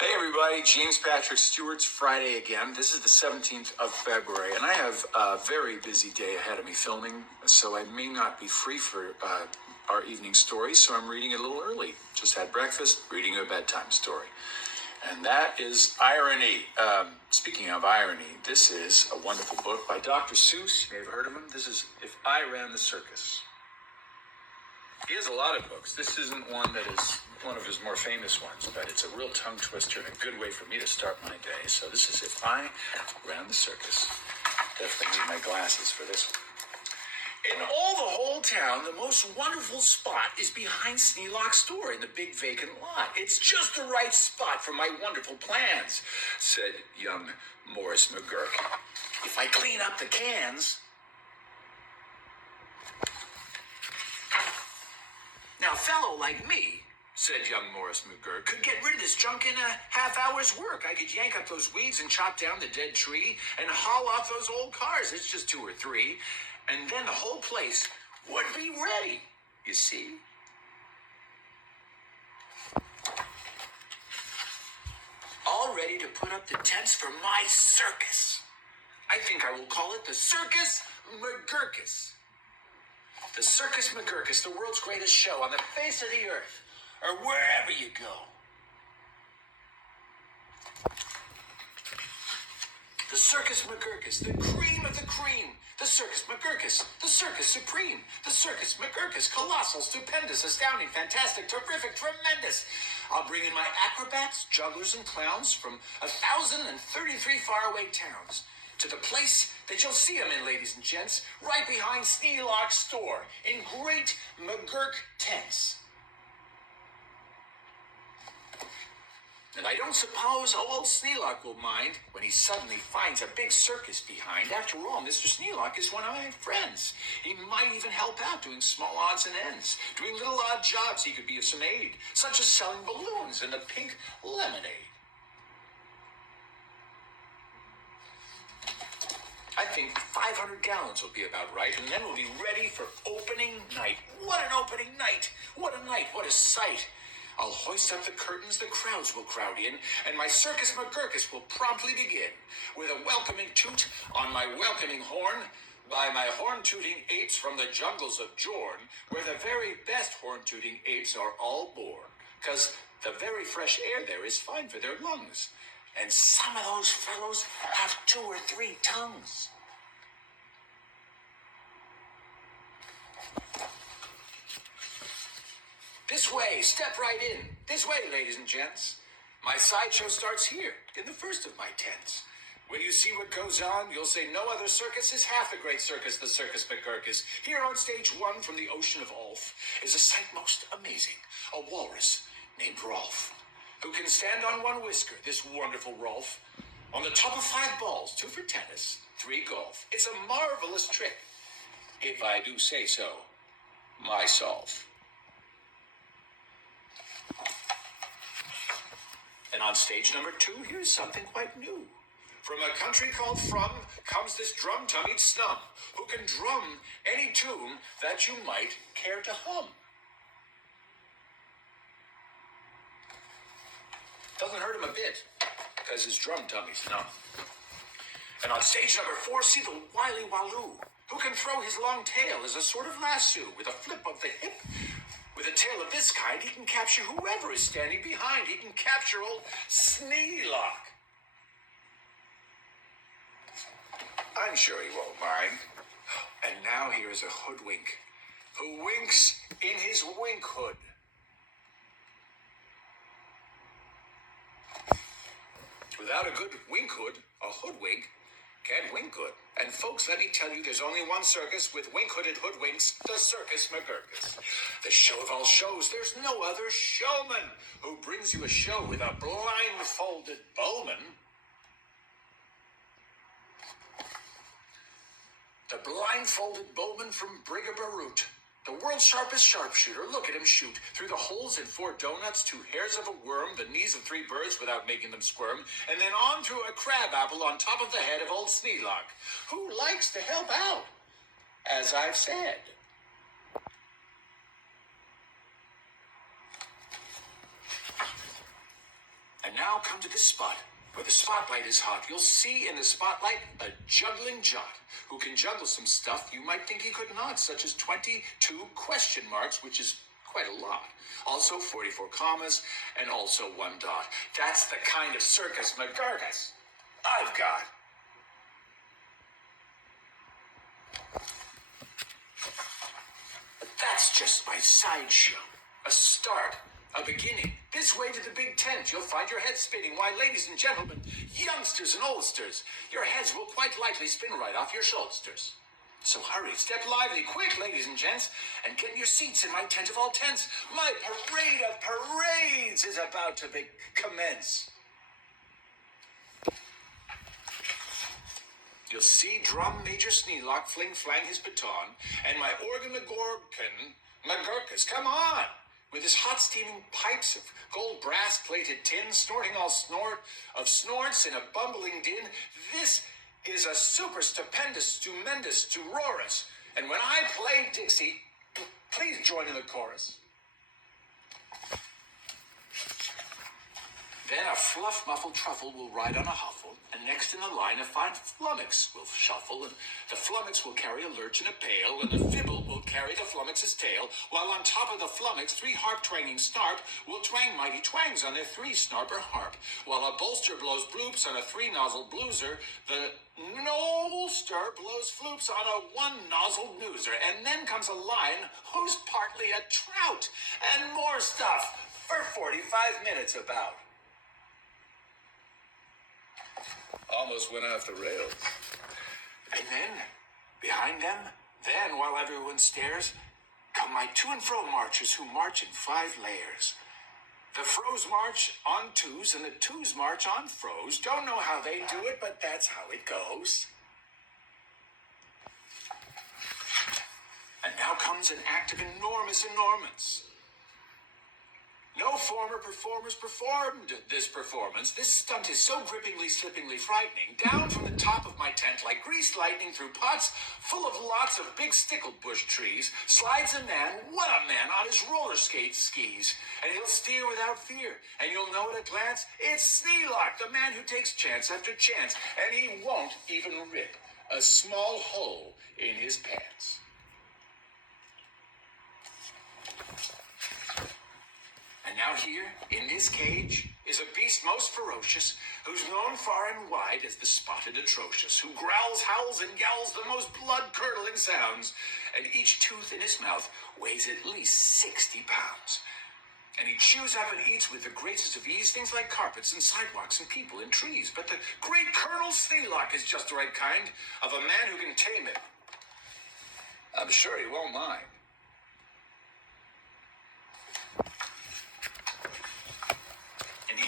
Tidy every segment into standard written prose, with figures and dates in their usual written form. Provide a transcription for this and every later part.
Hey everybody, James Patrick Stewart's Friday again. This is the 17th of February, and I have a very busy day ahead of me filming, so I may not be free for our evening story, so I'm reading it a little early. Just had breakfast, reading a bedtime story. And that is Irony. Speaking of irony, this is a wonderful book by Dr. Seuss. You may have heard of him. This is If I Ran the Circus. He has a lot of books. This isn't one that is one of his more famous ones, but it's a real tongue twister and a good way for me to start my day. So this is If I Ran the Circus. Definitely need my glasses for this one. In all the whole town, the most wonderful spot is behind Sneelock's store in the big vacant lot. It's just the right spot for my wonderful plans, said young Morris McGurk. If I clean up the cans... Now, a fellow like me, said young Morris McGurk, could get rid of this junk in a half hour's work. I could yank up those weeds and chop down the dead tree and haul off those old cars. It's just 2 or 3. And then the whole place would be ready, you see. All ready to put up the tents for my circus. I think I will call it the Circus McGurkus. The Circus McGurkus, the world's greatest show on the face of the earth, or wherever you go. The Circus McGurkus, the cream of the cream. The Circus McGurkus, the Circus Supreme. The Circus McGurkus, colossal, stupendous, astounding, fantastic, terrific, tremendous. I'll bring in my acrobats, jugglers, and clowns from 1,033 faraway towns to the place that you'll see them in, ladies and gents, right behind Sneelock's store, in great McGurk tents. And I don't suppose old Sneelock will mind when he suddenly finds a big circus behind. After all, Mr. Sneelock is one of my friends. He might even help out doing small odds and ends, doing little odd jobs he could be of some aid, such as selling balloons and the pink lemonade. I think 500 gallons will be about right, and then we'll be ready for opening night. What an opening night! What a night, what a sight! I'll hoist up the curtains, the crowds will crowd in, and my Circus McGurkus will promptly begin, with a welcoming toot on my welcoming horn, by my horn-tooting apes from the jungles of Jorn, where the very best horn-tooting apes are all born, 'cause the very fresh air there is fine for their lungs. And some of those fellows have 2 or 3 tongues. This way, step right in. This way, ladies and gents. My sideshow starts here, in the first of my tents. When you see what goes on, you'll say no other circus is half the great circus, the Circus McGurkus. Here on stage 1 from the ocean of Ulf is a sight most amazing. A walrus named Rolf, who can stand on 1 whisker, this wonderful Rolf, on the top of 5 balls, 2 for tennis, 3 golf. It's a marvelous trick, if I do say so myself. And on stage number 2, here's something quite new. From a country called From comes this drum-tummied snum, who can drum any tune that you might care to hum. Doesn't hurt him a bit, because his drum tummy's numb. And on stage number 4, see the wily Waloo, who can throw his long tail as a sort of lasso with a flip of the hip. With a tail of this kind, he can capture whoever is standing behind. He can capture old Sneelock. I'm sure he won't mind. And now here is a hoodwink, who winks in his wink hood. Without a good wink hood, a hoodwink can't wink good. And folks, let me tell you, there's only one circus with wink-hooded hoodwinks, the Circus McGurkus. The show of all shows, there's no other showman who brings you a show with a blindfolded bowman. The blindfolded bowman from Brigabarut, the world's sharpest sharpshooter. Look at him shoot through the holes in 4 donuts, 2 hairs of a worm, the knees of 3 birds without making them squirm, and then on through a crab apple on top of the head of old Sneelock, who likes to help out, as I've said. And now come to this spot where the spotlight is hot. You'll see in the spotlight a juggling jot who can juggle some stuff you might think he could not, such as 22 question marks, which is quite a lot. Also 44 commas and also 1 dot. That's the kind of circus McGurgus I've got. But that's just my sideshow. A start. A beginning. This way to the big tent, you'll find your head spinning. Why, ladies and gentlemen, youngsters and oldsters, your heads will quite likely spin right off your shoulders. So hurry, step lively, quick, ladies and gents, and get your seats in my tent of all tents. My parade of parades is about to commence. You'll see Drum Major Sneelock fling-flang his baton, and my organ McGurkus, come on! With his hot steaming pipes of gold brass-plated tin, snorting all snort of snorts in a bumbling din. This is a super stupendous, stupendous, stupendous. And when I play Dixie, please join in the chorus. Then a fluff-muffled truffle will ride on a huffle, and next in the line a fine flummox will shuffle, and the flummox will carry a lurch in a pail, and the fibble will carry the flummox's tail, while on top of the flummox 3 harp-twanging snarp will twang mighty twangs on their 3-snarper harp, while a bolster blows bloops on a 3-nozzle blueser, the nolster blows floops on a 1-nozzle noozer, and then comes a lion who's partly a trout, and more stuff for 45 minutes about. Almost went off the rails. And then, behind them, while everyone stares, come my to and fro marchers who march in 5 layers. The froes march on 2s and the 2s march on froes. Don't know how they do it, but that's how it goes. And now comes an act of enormous enormance. No former performers performed this performance. This stunt is so grippingly, slippingly frightening. Down from the top of my tent, like greased lightning through pots full of lots of big sticklebush trees, slides a man, what a man, on his roller skis. And he'll steer without fear. And you'll know at a glance, it's Sneelock, the man who takes chance after chance. And he won't even rip a small hole in his pants. And now here, in this cage, is a beast most ferocious, who's known far and wide as the Spotted Atrocious, who growls, howls, and yowls the most blood-curdling sounds, and each tooth in his mouth weighs at least 60 pounds. And he chews up and eats with the greatest of ease things like carpets and sidewalks and people and trees. But the great Colonel Sneelock is just the right kind of a man who can tame it. I'm sure he won't mind.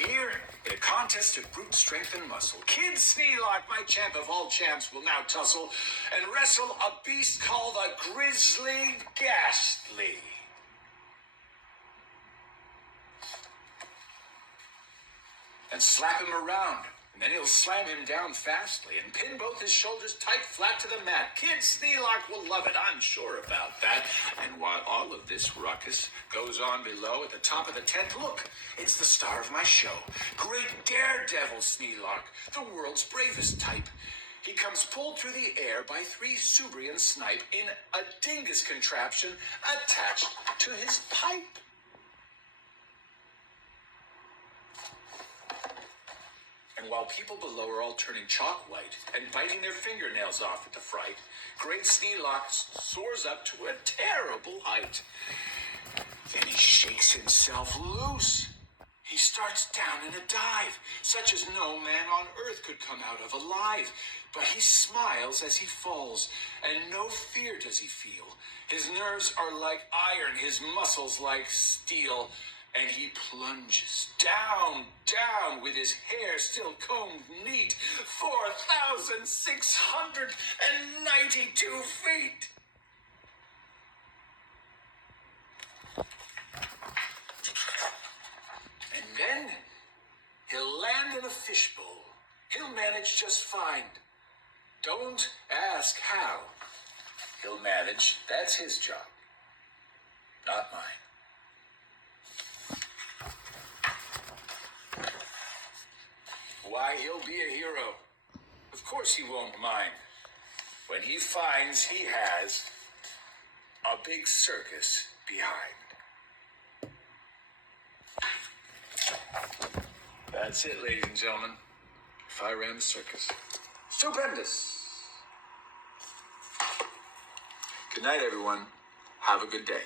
Here, in a contest of brute strength and muscle, Kid Sneelock, my champ of all champs, will now tussle and wrestle a beast called the Grizzly Ghastly. And slap him around, and then he'll slam him down fastly and pin both his shoulders tight flat to the mat. Kid Sneelock will love it, I'm sure about that. And while all of this ruckus goes on below at the top of the tent, look, it's the star of my show. Great daredevil Sneelock, the world's bravest type. He comes pulled through the air by 3 Subrian snipe in a dingus contraption attached to his pipe. And while people below are all turning chalk white and biting their fingernails off at the fright, great Sneelock soars up to a terrible height. Then he shakes himself loose. He starts down in a dive, such as no man on earth could come out of alive. But he smiles as he falls, and no fear does he feel. His nerves are like iron, his muscles like steel. And he plunges down, down, with his hair still combed neat, 4,692 feet. And then he'll land in a fishbowl. He'll manage just fine. Don't ask how. He'll manage. That's his job, not mine. Why, he'll be a hero. Of course he won't mind when he finds he has a big circus behind. That's it, ladies and gentlemen. If I ran the circus. Stupendous. Good night, everyone. Have a good day.